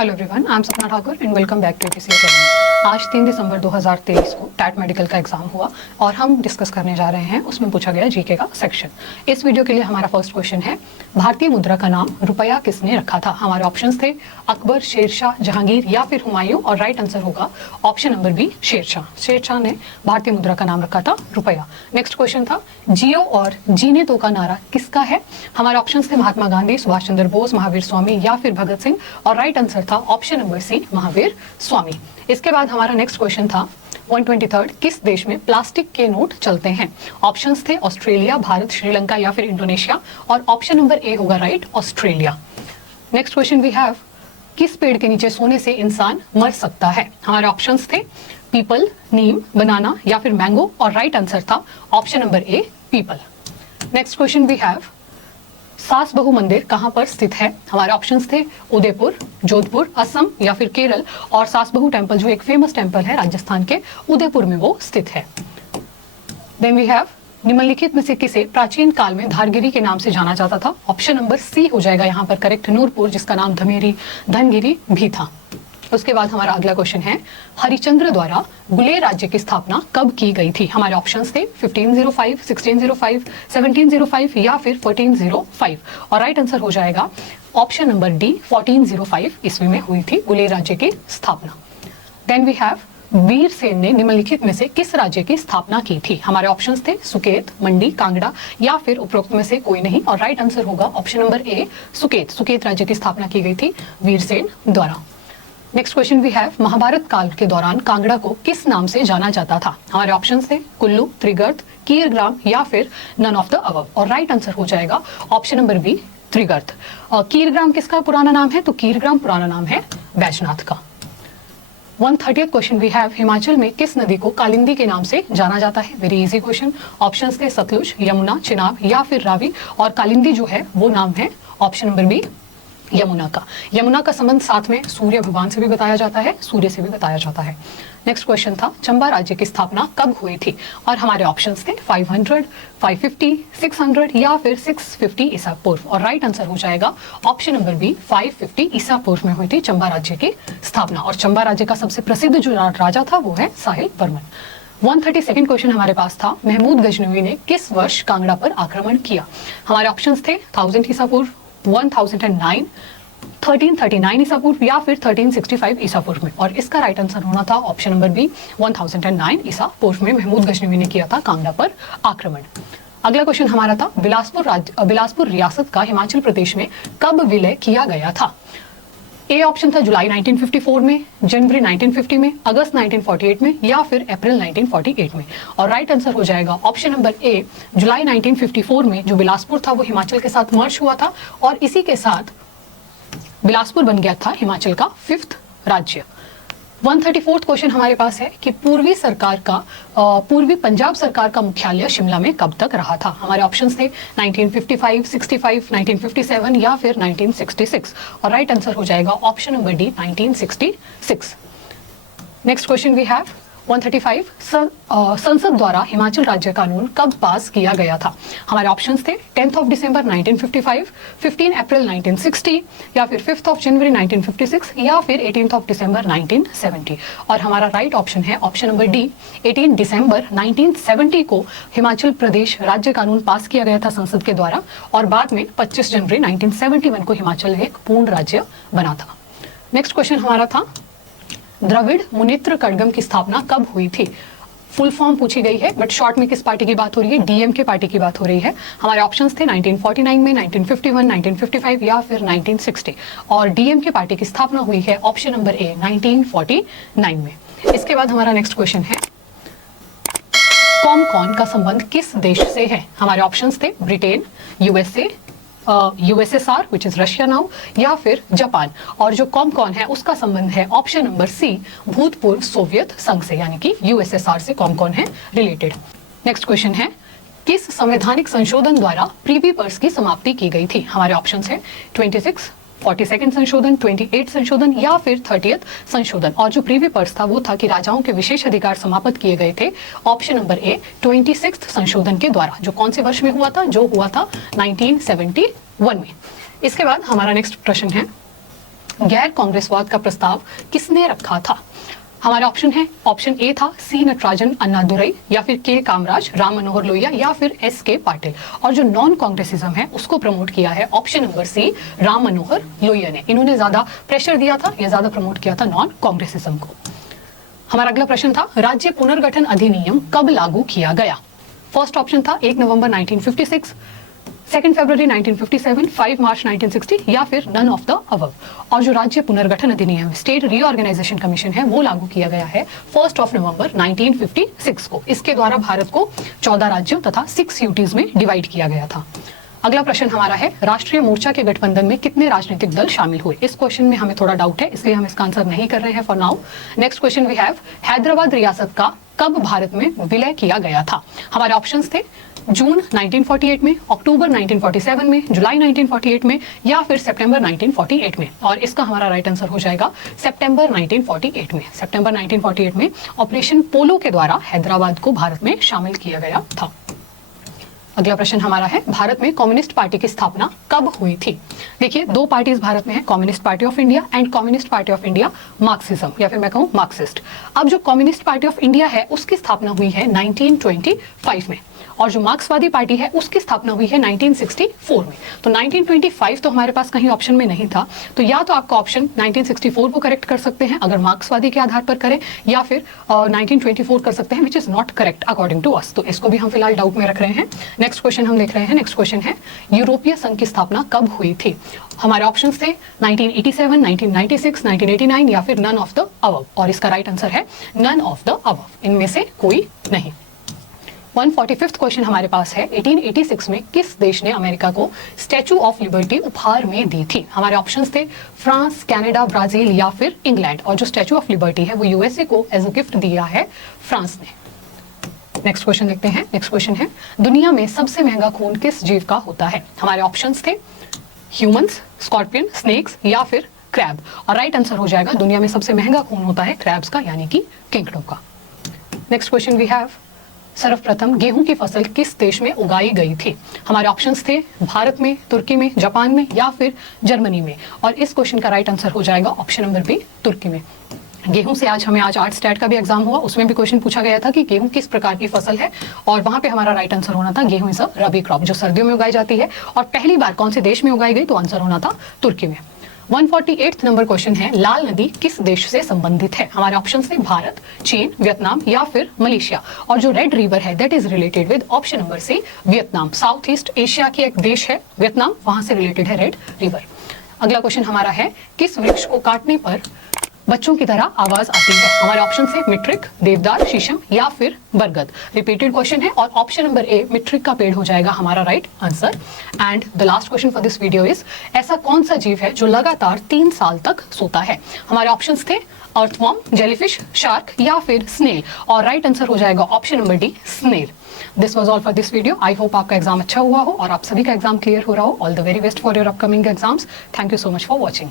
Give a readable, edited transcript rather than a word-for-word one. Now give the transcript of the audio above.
Hello everyone, I am Sapna Thakur and welcome back to APC academy. आज 3 दिसंबर 2023 को TET medical का exam हुआ और हम डिस्कस करने जा रहे हैं उसमें पूछा गया जीके का सेक्शन। इस वीडियो के लिए हमारा फर्स्ट क्वेश्चन है, भारतीय मुद्रा का नाम रुपया किसने रखा था? हमारे ऑप्शंस थे अकबर, शेरशाह, जहांगीर या फिर हुमायूं, और राइट आंसर होगा option number B, Shershah. Shershah ने भारतीय मुद्रा का नाम रखा था रुपया। नेक्स्ट क्वेश्चन था, जियो और जीने दो का नारा किसका है? हमारे ऑप्शंस थे महात्मा गांधी, सुभाष चंद्र बोस, महावीर स्वामी या फिर भगत सिंह, और राइट आंसर था ऑप्शन नंबर सी, महावीर स्वामी। इसके बाद हमारा नेक्स्ट क्वेश्चन था 123 किस देश में प्लास्टिक के नोट चलते हैं? ऑप्शंस थे ऑस्ट्रेलिया, भारत, श्रीलंका या फिर इंडोनेशिया, और ऑप्शन नंबर ए होगा right, Australia. Next question we have, किस पेड़ के नीचे सोने से इंसान मर सकता है? हमारे ऑप्शंस थे पीपल, नीम, बनाना या फिर मैंगो, और राइट आंसर था option number A, peepal. Next question we have, Saas Bahu मंदिर कहां पर स्थित है? हमारे ऑप्शंस थे उदयपुर, जोधपुर, असम या फिर केरल, और सास बहु टेम्पल जो एक फेमस टेम्पल है राजस्थान के उदयपुर में वो स्थित है। देन वी हैव, निम्नलिखित में से किसे प्राचीन काल में धारगिरी के नाम से जाना जाता था? ऑप्शन नंबर सी हो जाएगा यहाँ पर करेक्ट, नूरपुर, जिसका नाम धमेरी, धनगिरी भी था। उसके बाद हमारा अगला क्वेश्चन है, हरिश्चंद्र द्वारा गुलेर राज्य की स्थापना कब की गई थी? हमारे ऑप्शंस थे 1505, 1605, 1705 या फिर 1405, और राइट आंसर हो जाएगा ऑप्शन नंबर डी, 1405 ईस्वी में हुई थी गुलेर राज्य की स्थापना। देन वी हैव, वीरसेन ने निम्नलिखित में से किस राज्य की स्थापना की थी? हमारे ऑप्शंस थे सुकेत, मंडी, कांगड़ा या फिर उपरोक्त में से कोई नहीं, और राइट आंसर होगा option number A, Suket. Suket राज्य की स्थापना की गई थी वीरसेन द्वारा। Next question we have, Mahabharat काल के दौरान कांगड़ा को किस नाम से जाना जाता था? हमारे ऑप्शंस थे कुल्लू, त्रिगर्त, कीरग्राम या फिर नन ऑफ द अबव, और राइट आंसर हो जाएगा ऑप्शन नंबर बी, त्रिगर्त। और कीरग्राम किसका पुराना नाम है? तो कीरग्राम पुराना नाम है बैजनाथ का। 130th question we have, Himachal में किस नदी को कालिंदी के नाम से जाना जाता है? Very easy question. ऑप्शंस थे सतलुज, यमुना, चिनाब या फिर रावी, और कालिंदी जो है वो नाम है ऑप्शन नंबर बी, यमुना का। यमुना का संबंध साथ में सूर्य भगवान से भी बताया जाता है, सूर्य से भी बताया जाता है। नेक्स्ट क्वेश्चन था, चंबा राज्य की स्थापना कब हुई थी? और हमारे ऑप्शंस थे 500, 550, 600 या फिर 650 ईसा पूर्व, और राइट आंसर हो जाएगा ऑप्शन नंबर बी, 550 ईसा पूर्व में हुई थी चंबा राज्य की स्थापना। और चंबा राज्य का सबसे प्रसिद्ध जो राजा था वो है साहिल वर्मन। 132nd क्वेश्चन हमारे पास था, महमूद गजनवी ने किस वर्ष कांगड़ा पर आक्रमण किया? हमारे ऑप्शंस थे 1000 ईसा पूर्व, 1009, 1339 ईसा पूर्व या फिर 1365 ईसा पूर्व में, और इसका राइट आंसर होना था ऑप्शन नंबर बी, 1009 ईसा पूर्व में महमूद गजनवी ने किया था कांगड़ा पर आक्रमण। अगला क्वेश्चन हमारा था, बिलासपुर रियासत का हिमाचल प्रदेश में कब विलय किया गया था? ए ऑप्शन था जुलाई 1954 में, जनवरी 1950 में, अगस्त 1948 में या फिर अप्रैल 1948 में, और राइट आंसर हो जाएगा ऑप्शन नंबर ए, जुलाई 1954 में जो बिलासपुर था वो हिमाचल के साथ मर्ज हुआ था, और इसी के साथ बिलासपुर बन गया था हिमाचल का 5th राज्य। 134th क्वेश्चन हमारे पास है कि पूर्वी पंजाब सरकार का मुख्यालय शिमला में कब तक रहा था? हमारे ऑप्शंस थे 1955, 65, 1957 या फिर 1966, और राइट आंसर हो जाएगा option number D, 1966। Next question we have 135, संसद द्वारा हिमाचल राज्य कानून कब पास किया गया था? हमारे ऑप्शंस थे 10 दिसंबर 1955, 15 अप्रैल 1960 या फिर 5 जनवरी 1956 या फिर 18 दिसंबर 1970, और हमारा राइट ऑप्शन है ऑप्शन नंबर डी, 18 दिसंबर 1970 को हिमाचल प्रदेश राज्य कानून पास किया गया था संसद के द्वारा, और बाद में 25 जनवरी 1971 को हिमाचल एक पूर्ण राज्य बना था। नेक्स्ट क्वेश्चन हमारा था, द्रविड़ मुनेत्र कड़गम की स्थापना कब हुई थी? फुल फॉर्म पूछी गई है, बट शॉर्ट में किस पार्टी की बात हो रही है? डीएमके पार्टी की बात हो रही है। हमारे ऑप्शंस थे 1949 में, 1951, 1955 या फिर 1960, और डीएमके पार्टी की स्थापना हुई है ऑप्शन नंबर ए, 1949 में। इसके बाद हमारा नेक्स्ट क्वेश्चन है, कॉमकॉन का संबंध किस देश से है? हमारे ऑप्शंस थे Britain, USA, USSR which is Russia now, या फिर जापान, और जो कॉमकॉन है उसका संबंध है ऑप्शन नंबर सी, भूतपूर्व सोवियत संघ से, यानी कि यूएसएसआर से कॉमकॉन है रिलेटेड। नेक्स्ट क्वेश्चन है, किस संवैधानिक संशोधन द्वारा प्रीवी पर्स की समाप्ति की गई थी? हमारे ऑप्शंस है 26, 42nd संशोधन, 28 संशोधन या फिर 30th संशोधन, और जो प्रीवी पर्स था वो था कि राजाओं के विशेष अधिकार समाप्त किए गए थे ऑप्शन नंबर ए, 26th संशोधन के द्वारा, जो कौन से वर्ष में हुआ था? जो हुआ था 1971 में। इसके बाद हमारा नेक्स्ट प्रश्न है, गैर कांग्रेसवाद का प्रस्ताव किसने रखा था? हमारा ऑप्शन है, ऑप्शन ए था सी नटराजन अन्नादुरई, या फिर के कामराज, राम मनोहर लोहिया, या फिर एस के पाटिल। और जो नॉन कांग्रेसिज्म है उसको प्रमोट किया है ऑप्शन नंबर सी, राम मनोहर लोहिया ने। इन्होंने ज्यादा प्रेशर दिया था या ज्यादा प्रमोट किया था नॉन कांग्रेसिज्म को। हमारा अगला प्रश्न था, राज्य पुनर्गठन अधिनियम कब लागू किया गया? फर्स्ट ऑप्शन था 1 नवंबर 1956, 2 फरवरी 1957, 5 मार्च 1960, या फिर नन ऑफ द अबव। और जो राज्य पुनर्गठन अधिनियम, स्टेट रीऑर्गेनाइजेशन कमीशन है, वो लागू किया गया है 1 नवंबर 1956 को। इसके द्वारा भारत को 14 राज्यों तथा 6 यूटीज में डिवाइड किया गया था। अगला प्रश्न हमारा है, राष्ट्रीय मोर्चा के गठबंधन में कितने राजनीतिक दल शामिल हुए? इस क्वेश्चन में हमें थोड़ा डाउट है, इसलिए हम इसका आंसर नहीं कर रहे हैं for now. Next question we have, Hyderabad रियासत का कब भारत में विलय किया गया था? हमारे ऑप्शंस थे जून 1948 में, अक्टूबर 1947 में, जुलाई 1948 में, या फिर सितंबर 1948 में। और इसका हमारा राइट आंसर हो जाएगा सितंबर 1948 में। सितंबर 1948 में ऑपरेशन पोलो के द्वारा हैदराबाद को भारत में शामिल किया गया था। अगला प्रश्न हमारा है, भारत में कम्युनिस्ट पार्टी की स्थापना कब हुई थी? देखिए, दो पार्टीज भारत में है, communist party of India and communist party of India Marxism, या फिर मैं कहूँ मार्क्सिस्ट। अब जो कम्युनिस्ट पार्टी ऑफ इंडिया है उसकी स्थापना हुई है 1925 में, और जो मार्क्सवादी पार्टी है उसकी स्थापना हुई है 1964 में। तो 1925 तो हमारे पास कहीं ऑप्शन में नहीं था, तो या तो आपका ऑप्शन 1964 को करेक्ट कर सकते हैं अगर मार्क्सवादी के आधार पर करें, या फिर 1924 कर सकते हैं, which is not correct according to us. तो इसको भी हम फिलहाल डाउट में रख रहे हैं। नेक्स्ट क्वेश्चन हम देख रहे हैं। नेक्स्ट क्वेश्चन है, यूरोपीय संघ की स्थापना कब हुई थी? हमारे ऑप्शंस थे 1987, 1996, 1989, या फिर नन ऑफ द अबव। और इसका राइट आंसर है नन ऑफ द अबव, इनमें से कोई नहीं। 145th क्वेश्चन हमारे पास है, 1886 में किस देश ने अमेरिका को स्टैचू ऑफ लिबर्टी उपहार में दी थी? हमारे ऑप्शंस थे फ्रांस, कनाडा, ब्राजील, या फिर इंग्लैंड। और जो स्टैचू ऑफ लिबर्टी है वो यूएसए को एज अ गिफ्ट दिया है फ्रांस ने। नेक्स्ट क्वेश्चन देखते हैं। नेक्स्ट क्वेश्चन है, दुनिया में सबसे महंगा खून किस जीव का होता है? हमारे ऑप्शंस थे ह्यूमंस, स्कॉर्पियन, स्नेक्स, या फिर क्रैब। और राइट आंसर हो जाएगा, दुनिया में सबसे महंगा खून होता है क्रैब्स का, यानी कि केकड़ों का। नेक्स्ट क्वेश्चन वी हैव, सर्वप्रथम गेहूं की फसल किस देश में उगाई गई थी? हमारे ऑप्शंस थे भारत में, तुर्की में, जापान में, या फिर जर्मनी में। और इस क्वेश्चन का राइट आंसर हो जाएगा ऑप्शन नंबर बी, तुर्की में। गेहूं से आज आर्ट स्टैट का भी एग्जाम हुआ, उसमें भी क्वेश्चन पूछा गया था कि गेहूं किस प्रकार की फसल है, और वहां पे हमारा राइट आंसर होना था गेहूं इज अ रबी क्रॉप, जो सर्दियों में उगाई जाती है। और पहली बार कौन से देश में उगाई गई? तो आंसर होना था तुर्की में। 148th नंबर क्वेश्चन है, लाल नदी किस देश से संबंधित है? हमारे ऑप्शन थे भारत, चीन, वियतनाम, या फिर मलेशिया। और जो रेड रिवर है that is related with option number C, Vietnam. South east Asia की एक देश है वियतनाम, वहां से रिलेटेड है रेड रिवर। अगला क्वेश्चन हमारा है, किस वृक्ष को काटने पर बच्चों की तरह आवाज आती है? हमारे ऑप्शन है मिट्रिक, देवदार, शीशम, या फिर बरगद। रिपीटेड क्वेश्चन है, और ऑप्शन नंबर ए मिट्रिक का पेड़ हो जाएगा हमारा right answer. And the last question for this video is, ऐसा कौन सा जीव है जो लगातार 3 साल तक सोता है? हमारे ऑप्शंस थे अर्थवॉर्म, जेलीफिश, शार्क, या फिर स्नेल। और राइट आंसर हो जाएगा option number D, snail. This was all for this video. I hope आपका एग्जाम अच्छा हुआ हो और आप सभी का एग्जाम क्लियर हो रहा हो। All the very best for your upcoming exams. Thank you so much for watching.